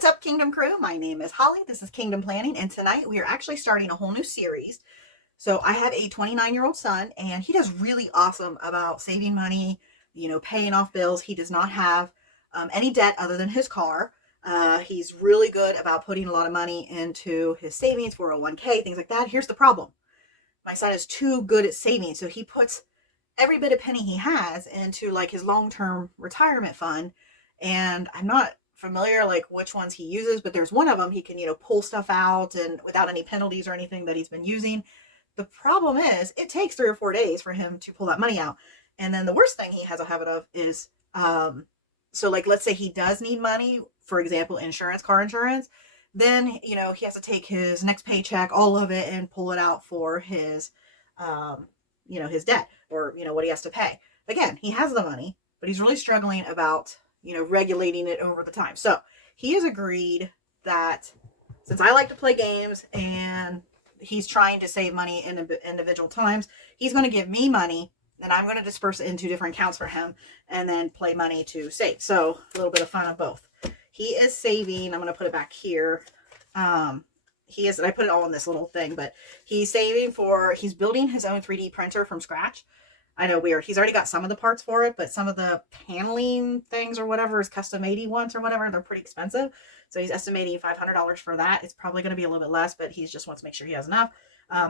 What's up, Kingdom Crew? My name is Holly. This is Kingdom Planning, and tonight we are actually starting a whole new series. So I have a 29-year-old son, and he does really awesome about saving money, paying off bills. He does not have any debt other than his car. He's really good about putting a lot of money into his savings, 401k, things like that. Here's the problem. My son is too good at saving, so he puts every bit of penny he has into like his long-term retirement fund, and I'm not familiar like which ones he uses, but there's one of them he can pull stuff out and without any penalties or anything that he's been using. The problem is it takes 3 or 4 days for him to pull that money out. And then the worst thing he has a habit of is so like let's say he does need money, for example insurance, car insurance, then he has to take his next paycheck, all of it, and pull it out for his his debt, or what he has to pay. Again, he has the money, but he's really struggling about regulating it over the time. So he has agreed that since I like to play games and he's trying to save money in individual times, he's going to give me money and I'm going to disperse it into different accounts for him and then play money to save. So a little bit of fun of both. He is saving. I'm going to put it back here. He is, and I put it all in this little thing, but he's saving he's building his own 3D printer from scratch. I know, weird. He's already got some of the parts for it, but some of the paneling things or whatever is custom made he wants or whatever. They're pretty expensive. So he's estimating $500 for that. It's probably going to be a little bit less, but he just wants to make sure he has enough.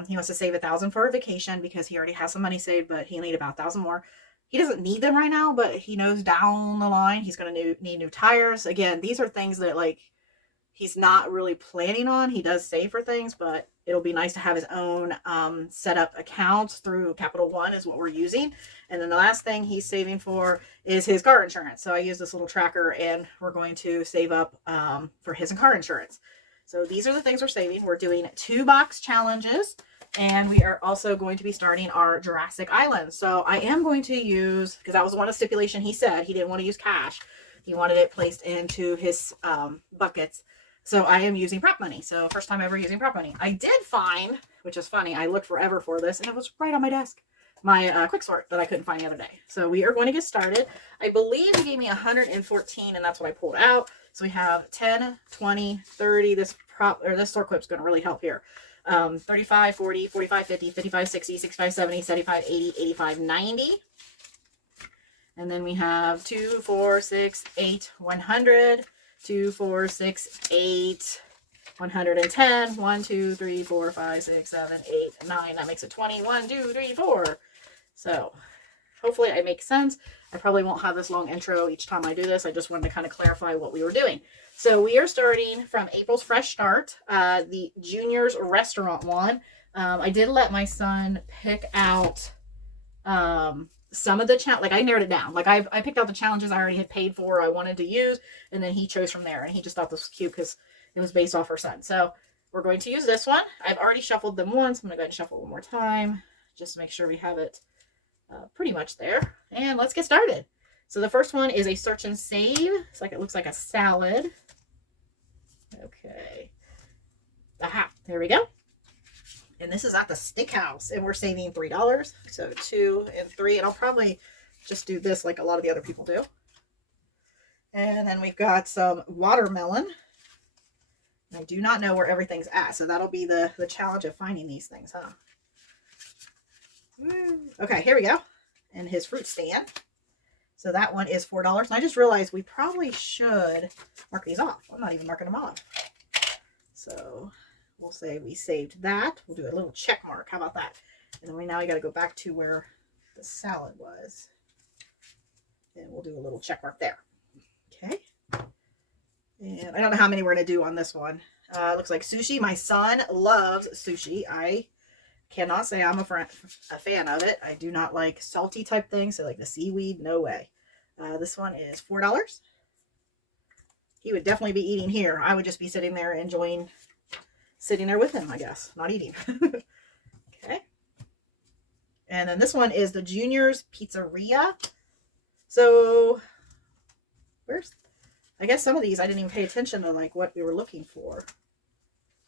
He wants to save $1,000 for a vacation because he already has some money saved, but he'll need about $1,000 more. He doesn't need them right now, but he knows down the line he's going to need new tires. Again, these are things that like he's not really planning on. He does save for things, but it'll be nice to have his own set up accounts through Capital One is what we're using. And then the last thing he's saving for is his car insurance. So I use this little tracker and we're going to save up for his car insurance. So these are the things we're saving. We're doing 2-box challenges, and we are also going to be starting our Jurassic Island. So I am going to use, because that was one of the stipulation he said, he didn't want to use cash. He wanted it placed into his buckets. So I am using prop money. So first time ever using prop money. I did find, which is funny, I looked forever for this and it was right on my desk, my quick sort that I couldn't find the other day. So we are going to get started. I believe he gave me 114 and that's what I pulled out. So we have 10, 20, 30. This sort clip is going to really help here. 35, 40, 45, 50, 55, 60, 65, 70, 75, 80, 85, 90. And then we have 2, 4, 6, 8, 100. 2, 4, 6, 8, 110, 1, 2, 3, 4, 5, 6, 7, 8, 9. That makes it 20. 1, 2, 3, 4. So hopefully I make sense. I probably won't have this long intro each time I do this. I just wanted to kind of clarify what we were doing. So we are starting from April's Fresh Start, the Juniors Restaurant one. I did let my son pick out some of the like I narrowed it down. Like I picked out the challenges I already had paid for, I wanted to use, and then he chose from there. And he just thought this was cute because it was based off our son. So we're going to use this one. I've already shuffled them once. I'm going to go ahead and shuffle one more time just to make sure we have it pretty much there. And let's get started. So the first one is a search and save. It's like, it looks like a salad. Okay. Aha, there we go. And this is at the Steakhouse, and we're saving $3. So 2 and 3, and I'll probably just do this like a lot of the other people do. And then we've got some watermelon. I do not know where everything's at, so that'll be the challenge of finding these things, huh? Okay, here we go. And his fruit stand. So that one is $4. And I just realized we probably should mark these off. I'm not even marking them off. So we'll say we saved that. We'll do a little check mark. How about that? And then now we got to go back to where the salad was. And we'll do a little check mark there. Okay. And I don't know how many we're going to do on this one. Looks like sushi. My son loves sushi. I cannot say I'm a fan of it. I do not like salty type things. So like the seaweed, no way. This one is $4. He would definitely be eating here. I would just be sitting there enjoying sitting there with him, I guess, not eating. Okay. And then this one is the Juniors Pizzeria. So I guess some of these I didn't even pay attention to like what we were looking for.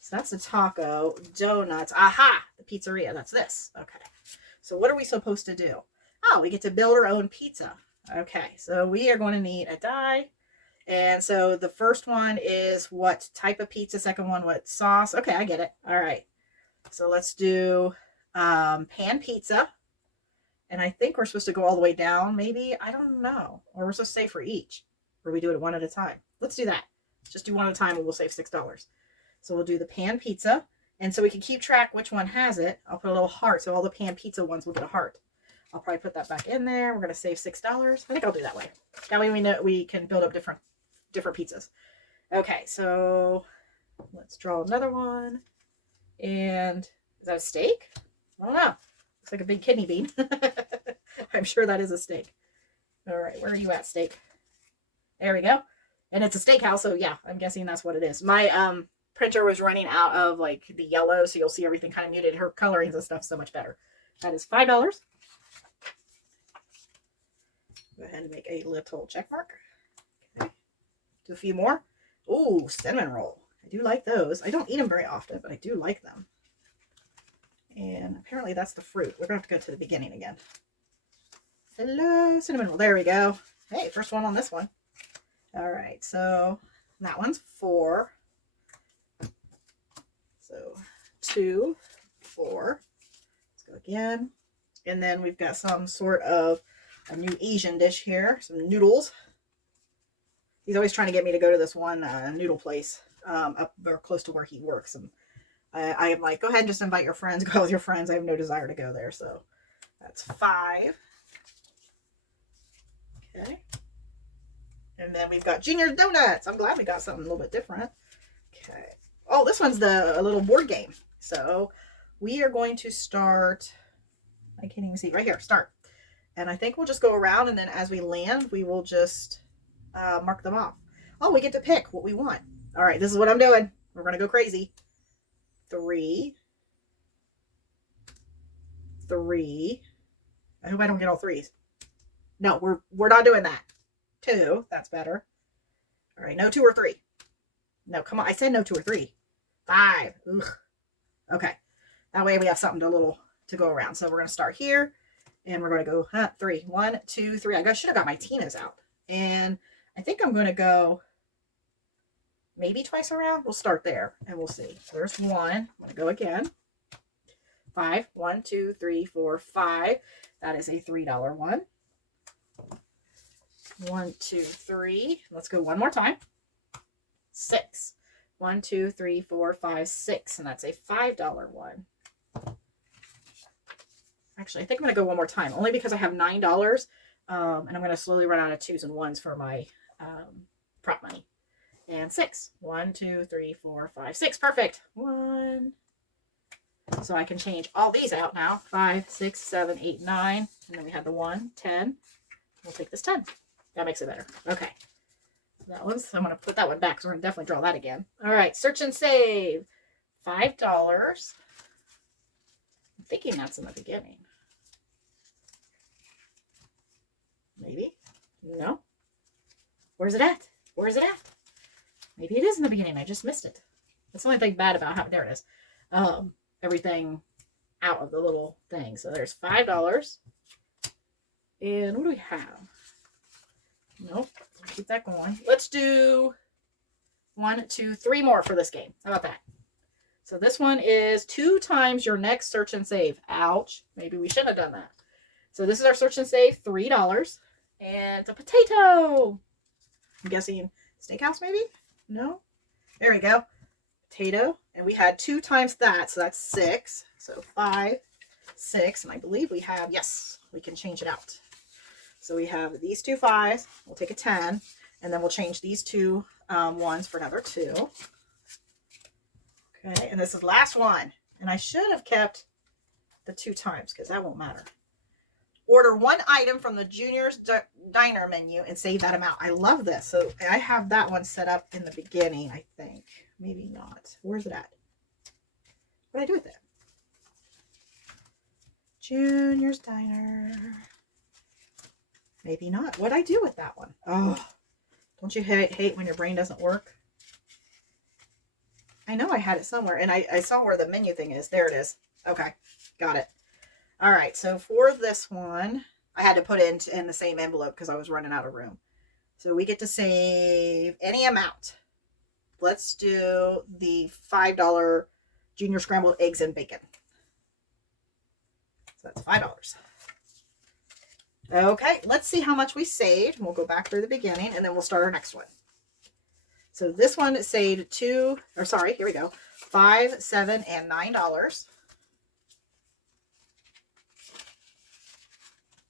So that's the taco, donuts. Aha, the pizzeria. That's this. Okay. So what are we supposed to do? Oh, we get to build our own pizza. Okay. So we are going to need a die And so the first one is what type of pizza, second one, what sauce. Okay, I get it. All right. So let's do pan pizza. And I think we're supposed to go all the way down, maybe. I don't know. Or we're supposed to say for each. Or we do it one at a time. Let's do that. Just do one at a time and we'll save $6. So we'll do the pan pizza. And so we can keep track which one has it. I'll put a little heart. So all the pan pizza ones will get a heart. I'll probably put that back in there. We're going to save $6. I think I'll do that way. That way we know we can build up different pizzas. Okay, so let's draw another one. And is that a steak? I don't know. Looks like a big kidney bean. I'm sure that is a steak. All right, where are you at, steak? There we go. And it's a steakhouse, so yeah, I'm guessing that's what it is. My printer was running out of like the yellow, so you'll see everything kind of muted. Her colorings and stuff so much better. That is $5. Go ahead and make a little check mark. Okay. Do a few more. Ooh, cinnamon roll. I do like those. I don't eat them very often, but I do like them. And apparently that's the fruit. We're going to have to go to the beginning again. Hello, cinnamon roll. There we go. Hey, first one on this one. All right, so that one's 4. So 2, 4. Let's go again. And then we've got some sort of a new Asian dish here. Some noodles. He's always trying to get me to go to this one noodle place up or close to where he works. And I am like, go ahead and just invite your friends. Go with your friends. I have no desire to go there. So that's 5. Okay. And then we've got Junior's Donuts. I'm glad we got something a little bit different. Okay. Oh, this one's a little board game. So we are going to start. I can't even see. Right here. Start. And I think we'll just go around. And then as we land, we will just mark them off. Oh, we get to pick what we want. All right. This is what I'm doing. We're going to go crazy. 3. 3. I hope I don't get all 3s. No, we're not doing that. 2. That's better. All right. No 2 or 3. No, come on. I said no 2 or 3. 5. Ugh. Okay. That way we have something to go around. So we're going to start here. And we're going to go 3. 1, 2, 3. I should have got my Tina's out. And I think I'm going to go maybe twice around. We'll start there and we'll see. There's 1. I'm going to go again. 5. 1, 2, 3, 4, 5. That is a $3 one. 1, 2, 3. Let's go one more time. 6. 1, 2, 3, 4, 5, 6. And that's a $5 one. Actually, I think I'm going to go one more time. Only because I have $9. And I'm going to slowly run out of 2s and 1s for my prop money. And 6. 1, 2, 3, 4, 5, 6. Perfect. 1. So I can change all these out now. 5, 6, 7, 8, 9. And then we had the 1, 10. We'll take this 10. That makes it better. Okay. That one's, I'm going to put that one back because we're going to definitely draw that again. All right. Search and save. $5. I'm thinking that's in the beginning. Maybe. No. Where's it at? Where is it at? Maybe it is in the beginning. I just missed it. That's the only thing bad about how, there it is. Everything out of the little thing. So there's $5. And what do we have? Nope. Keep that going. Let's do 1, 2, 3 more for this game. How about that? So this one is 2 times your next search and save. Ouch. Maybe we shouldn't have done that. So this is our search and save, $3. And it's a potato. I'm guessing steakhouse maybe? No? There we go. Potato. And we had 2 times that, so that's 6. So 5, 6. And I believe we have, yes, we can change it out. So we have these 2 5s. We'll take a 10. And then we'll change these 2 1s for another 2. Okay, and this is the last one. And I should have kept the 2 times because that won't matter. Order 1 item from the Junior's Diner menu and save that amount. I love this. So I have that one set up in the beginning, I think. Maybe not. Where's it at? What did I do with it? Junior's Diner. Maybe not. What did I do with that one? Oh, don't you hate when your brain doesn't work? I know I had it somewhere, and I saw where the menu thing is. There it is. Okay, got it. All right, so for this one, I had to put it in the same envelope because I was running out of room. So we get to save any amount. Let's do the $5 Junior Scrambled Eggs and Bacon. So that's $5. Okay, let's see how much we saved. We'll go back through the beginning and then we'll start our next one. So this one saved here we go. $5, $7, and $9.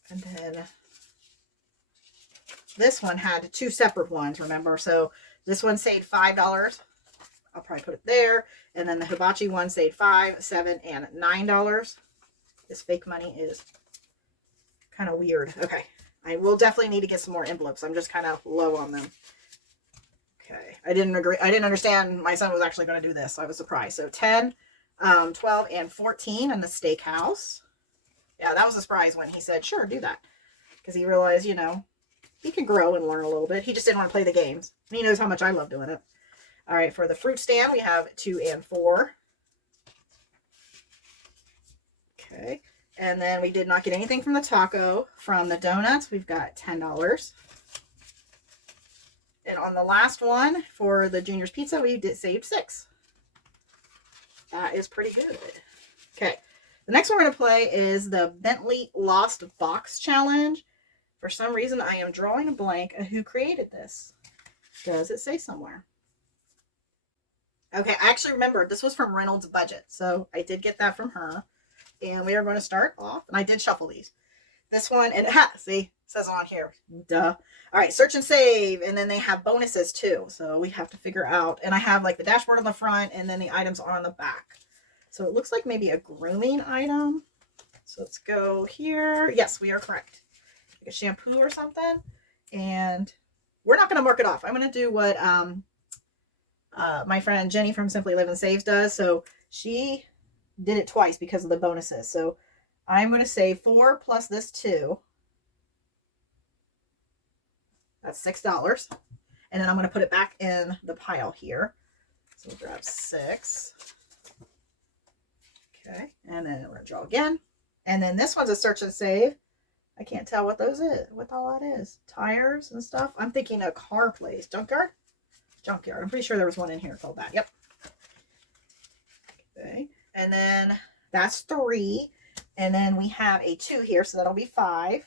And then this one had two separate ones, remember? So this one saved $5. I'll probably put it there. And then the hibachi one saved $5, $7, and $9. This fake money is kind of weird. Okay. I will definitely need to get some more envelopes. I'm just kind of low on them. Okay. I didn't understand my son was actually going to do this. So I was surprised. So 10, 12, and 14 in the steakhouse. Yeah, that was a surprise when he said, sure, do that. Because he realized, you know, he can grow and learn a little bit. He just didn't want to play the games. And he knows how much I love doing it. All right, for the fruit stand, we have 2 and 4. Okay. And then we did not get anything from the taco. From the donuts, we've got $10. And on the last one, for the Junior's Pizza, we did save $6. That is pretty good. Okay. The next one we're going to play is the Bentley Lost Box Challenge. For some reason, I am drawing a blank of who created this. Does it say somewhere? Okay, I actually remember this was from Reynolds Budget. So I did get that from her. And we are going to start off. And I did shuffle these. This one, and see, it says on here. Duh. All right, search and save. And then they have bonuses too. So we have to figure out. And I have like the dashboard on the front and then the items are on the back. So it looks like maybe a grooming item. So let's go here. Yes, we are correct. Like a shampoo or something. And we're not going to mark it off. I'm going to do what my friend Jenny from Simply Live and Saves does. So she did it twice because of the bonuses. So I'm going to say 4 plus this 2. That's $6. And then I'm going to put it back in the pile here. So we'll grab 6. Okay. And then we're going to draw again. And then this one's a search and save. I can't tell what all that is. Tires and stuff. I'm thinking a car place. Junkyard? Junkyard. I'm pretty sure there was one in here called that. Yep. Okay. And then that's 3. And then we have a 2 here. So that'll be 5.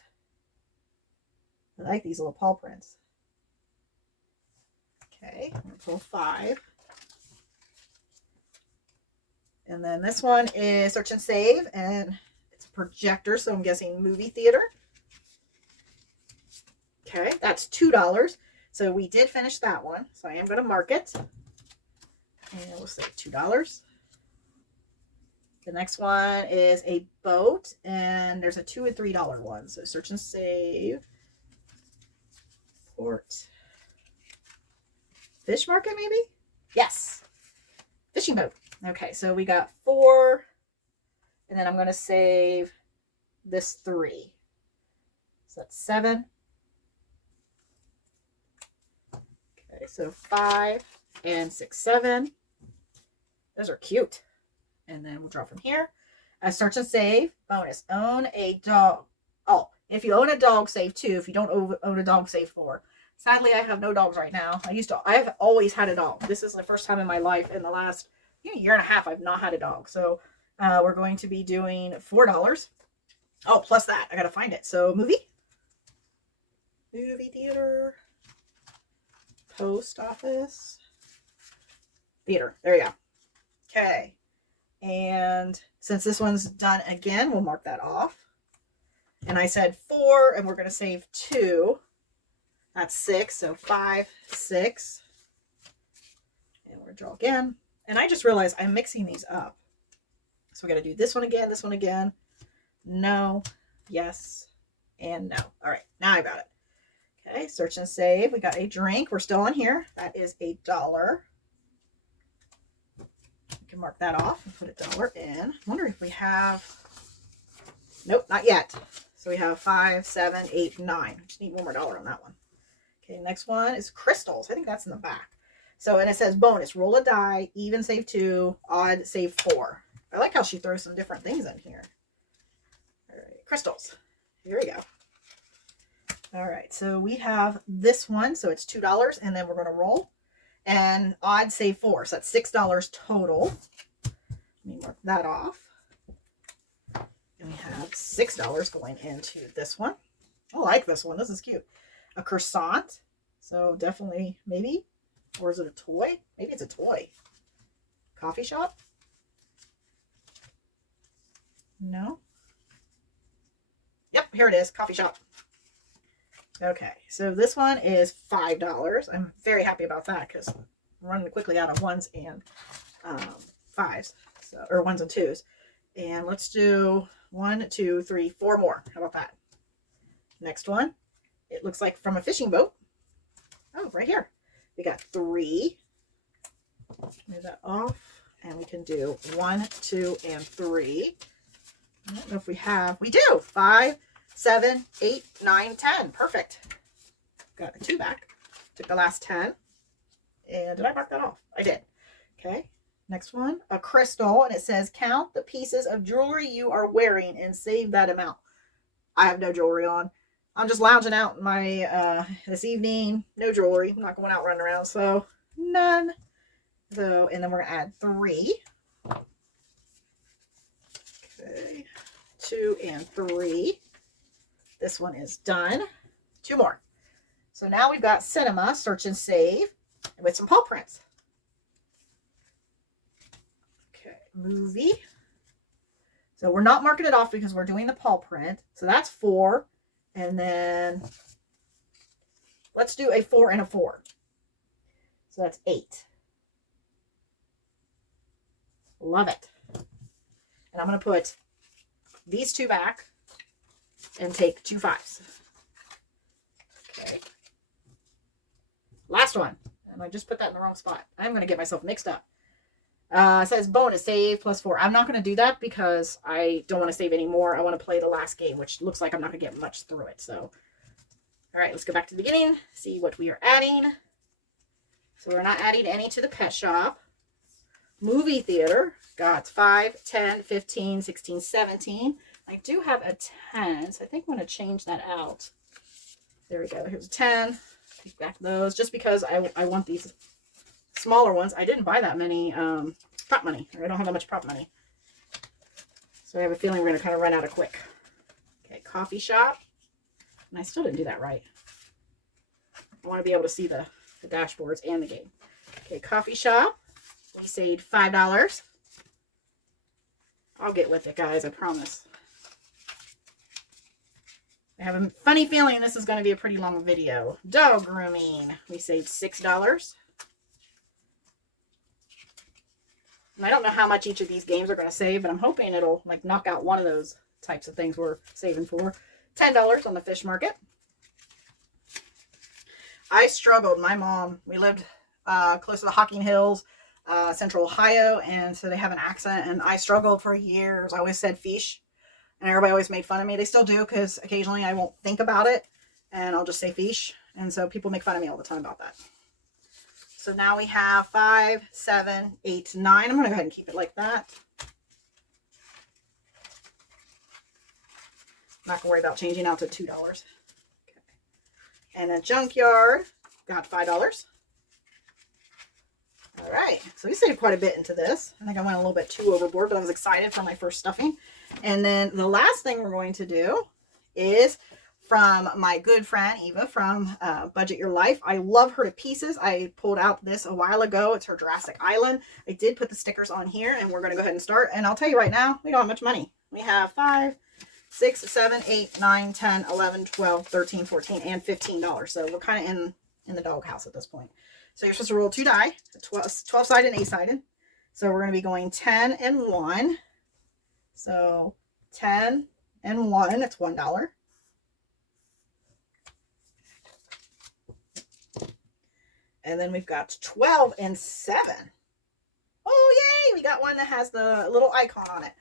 I like these little paw prints. Okay. I'm going to pull 5. And then this one is search and save. And it's a projector. So I'm guessing movie theater. Okay. That's $2. So we did finish that one. So I am going to mark it. And we'll say $2. The next one is a boat, and there's a $2 and $3 one. So search and save. Port. Fish market, maybe? Yes. Fishing boat. Okay, so we got 4, and then I'm going to save this 3. So that's 7. Okay, so 5 and 6, 7. Those are cute. And then we'll draw from here. Search and save. Bonus. Own a dog. Oh, if you own a dog, save 2. If you don't own a dog, save 4. Sadly, I have no dogs right now. I have always had a dog. This is the first time in my life in the last year and a half I've not had a dog. So we're going to be doing $4. Oh, plus that. I got to find it. So movie. Movie theater. Post office. Theater. There you go. Okay. And since this one's done again, we'll mark that off. And I said 4, and we're going to save 2. That's 6. So 5, 6. And we're going to draw again. And I just realized I'm mixing these up. So we got to do this one again. No, yes, and no. All right, now I got it. Okay, search and save. We got a drink. We're still on here. That is $1. We can mark that off and put $1 in. I wonder if we have, nope, not yet. So we have 5, 7, 8, 9. Just need one more dollar on that one. Okay, next one is crystals. I think that's in the back. So, and it says bonus, roll a die, even save 2, odd save 4. I like how she throws some different things in here. All right, crystals. Here we go. All right, so we have this one, so it's $2, and then we're going to roll. And odd save 4, so that's $6 total. Let me mark that off. And we have $6 going into this one. I like this one. This is cute. A croissant. So definitely, maybe. Or is it a toy? Maybe it's a toy. Coffee shop? No. Yep, here it is. Coffee shop. Okay, so this one is $5. I'm very happy about that because I'm running quickly out of ones and fives, so, or ones and twos. And let's do 1, 2, 3, 4 more. How about that? Next one. It looks like from a fishing boat. Oh, right here. We got 3. Move that off. And we can do 1, 2, and 3. I don't know if we have. We do. 5, 7, 8, 9, 10. Perfect. Got a 2 back. Took the last 10. And did I mark that off? I did. Okay. Next one. A crystal. And it says, count the pieces of jewelry you are wearing and save that amount. I have no jewelry on. I'm just lounging out my this evening. No jewelry. I'm not going out running around. So none. So, and then we're going to add 3. Okay. 2 and 3. This one is done. 2 more. So now we've got cinema, search and save, with some paw prints. Okay, movie. So we're not marking it off because we're doing the paw print. So that's 4. And then let's do a 4 and a 4. So that's 8. Love it. And I'm going to put these 2 back and take 2 5s. Okay. Last one. And I just put that in the wrong spot. I'm going to get myself mixed up. It says bonus save plus 4. I'm not going to do that because I don't want to save anymore. I want to play the last game, which looks like I'm not going to get much through it. So, all right, let's go back to the beginning, see what we are adding. So we're not adding any to the pet shop. Movie theater. Got 5, 10, 15, 16, 17. I do have a 10, so I think I'm going to change that out. There we go. Here's a 10. Take back those just because I want these smaller ones. I didn't buy that many prop money. Or I don't have that much prop money. So I have a feeling we're going to kind of run out of quick. Okay, coffee shop. And I still didn't do that right. I want to be able to see the dashboards and the game. Okay, coffee shop. We saved $5. I'll get with it, guys. I promise. I have a funny feeling this is going to be a pretty long video. Dog grooming. We saved $6. And I don't know how much each of these games are going to save, but I'm hoping it'll like knock out one of those types of things we're saving for. $10 on the fish market. I struggled. My mom, we lived close to the Hocking Hills, Central Ohio, and so they have an accent, and I struggled for years. I always said fish, and everybody always made fun of me. They still do, because occasionally I won't think about it, and I'll just say fish, and so people make fun of me all the time about that. So now we have 5, 7, 8, 9. I'm going to go ahead and keep it like that. I'm not going to worry about changing out to $2. Okay. And a junkyard, got $5. All right, so we saved quite a bit into this. I think I went a little bit too overboard, but I was excited for my first stuffing. And then the last thing we're going to do is from my good friend Eva from Budget Your Life. I love her to pieces. I pulled out this a while ago. It's her Jurassic Island. I did put the stickers on here, and we're going to go ahead and start. And I'll tell you right now, we don't have much money. We have 5, 6, 7, 8, 9, 10, 11, 12, 13, 14, and $15. So we're kind of in the doghouse at this point. So you're supposed to roll 2 die, 12-sided and 8-sided. So we're going to be going 10 and 1. So 10 and 1, that's $1. And then we've got 12 and 7. Oh, yay! We got one that has the little icon on it.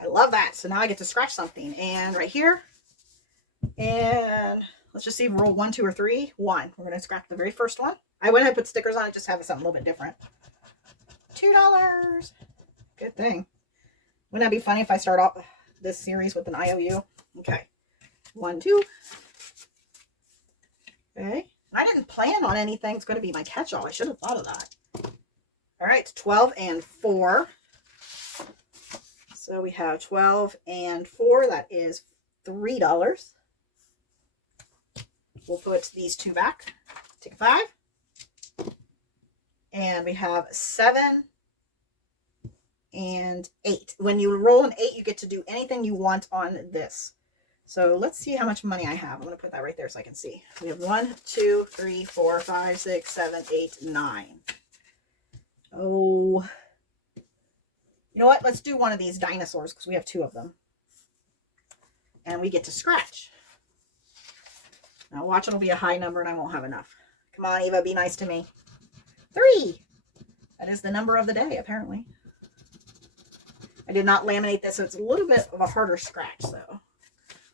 I love that. So now I get to scratch something. And right here. And let's just see if we roll 1, 2, or 3. 1. We're going to scratch the very first one. I went ahead and put stickers on it, just have something a little bit different. $2. Good thing. Wouldn't that be funny if I start off this series with an IOU? Okay. 1, 2. Okay. And I didn't plan on anything. It's going to be my catch-all. I should have thought of that. All right, 12 and 4. So we have 12 and 4. That is $3. We'll put these two back. Take a 5. And we have 7 and 8. When you roll an 8, you get to do anything you want on this. So let's see how much money I have. I'm going to put that right there so I can see. We have 1, 2, 3, 4, 5, 6, 7, 8, 9. Oh, you know what? Let's do one of these dinosaurs because we have 2 of them. And we get to scratch. Now watch, it'll be a high number and I won't have enough. Come on, Eva, be nice to me. 3. That is the number of the day, apparently. I did not laminate this, so it's a little bit of a harder scratch. So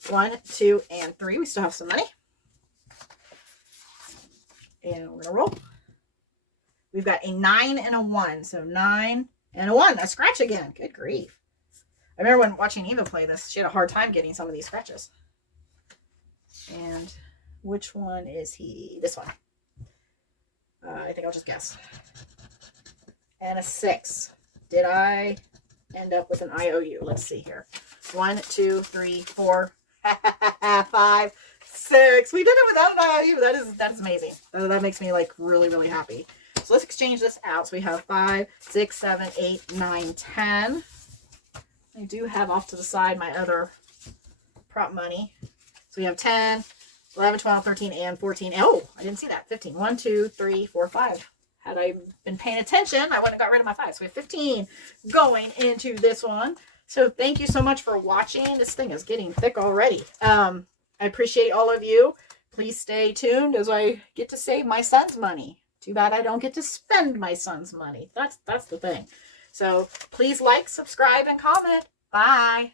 1, 2, and 3. We still have some money. And we're going to roll. We've got a 9 and a 1. So 9 and a 1. A scratch again. Good grief. I remember when watching Eva play this, she had a hard time getting some of these scratches. And which one is he? This one. I think I'll just guess. And a 6. Did I end up with an IOU? Let's see here. 1, 2, 3, 4, 5, 6. We did it without an IOU. That is amazing. That makes me like really, really happy. So let's exchange this out. So we have 5, 6, 7, 8, 9, 10. I do have off to the side my other prop money. So we have 10, 11, 12, 13, and 14. Oh, I didn't see that. 15. 1, 2, 3, 4, 5. Had I been paying attention, I wouldn't have got rid of my 5. So we have 15 going into this one. So thank you so much for watching. This thing is getting thick already. I appreciate all of you. Please stay tuned as I get to save my son's money. Too bad I don't get to spend my son's money. That's the thing. So please like, subscribe, and comment. Bye.